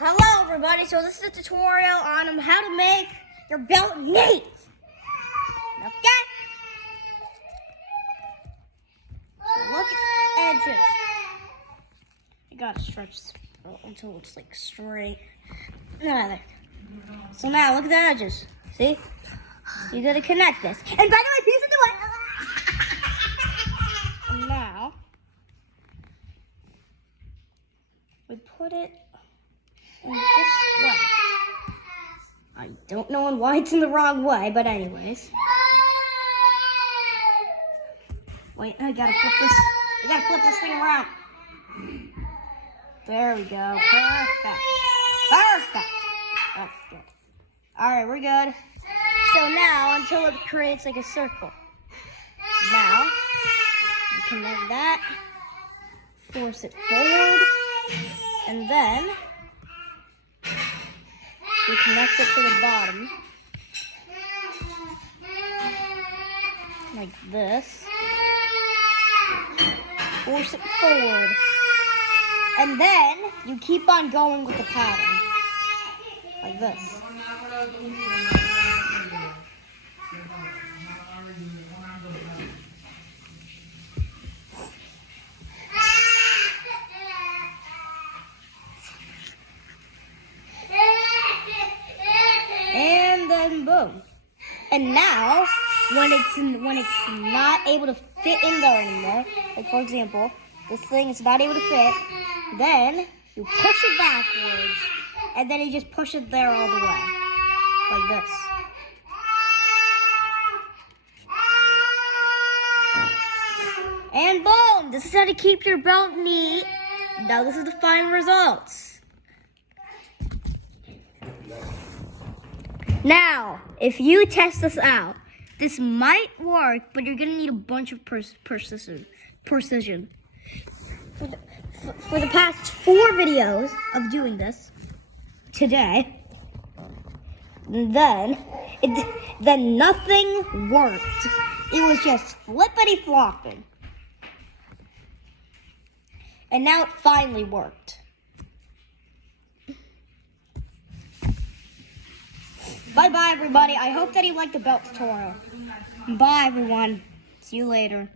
Hello everybody, so this is a tutorial on how to make your belt neat. Okay? So look at the edges. You gotta stretch this belt until it's like straight. There. So now look at the edges. See? You gotta connect this. And by the way, here's the way. And now we put it in this way. I don't know why it's in the wrong way, but anyways. Wait, I gotta flip this thing around. There we go. Perfect. That's good. Alright, we're good. So now, until it creates like a circle. Now, you connect that, force it forward, and then you connect it to the bottom, like this. Force it forward. And then you keep on going with the pattern, like this. And then boom. And now, when it's not able to fit in there anymore, like for example, this thing is not able to fit, then you push it backwards, and then you just push it there all the way, like this. And boom! This is how to keep your belt neat. Now this is the final results. Now, if you test this out, this might work, but you're gonna need a bunch of precision. For the past 4 videos of doing this today, then nothing worked. It was just flippity flopping. And now it finally worked. Bye-bye, everybody. I hope that you liked the belt tutorial. Bye, everyone. See you later.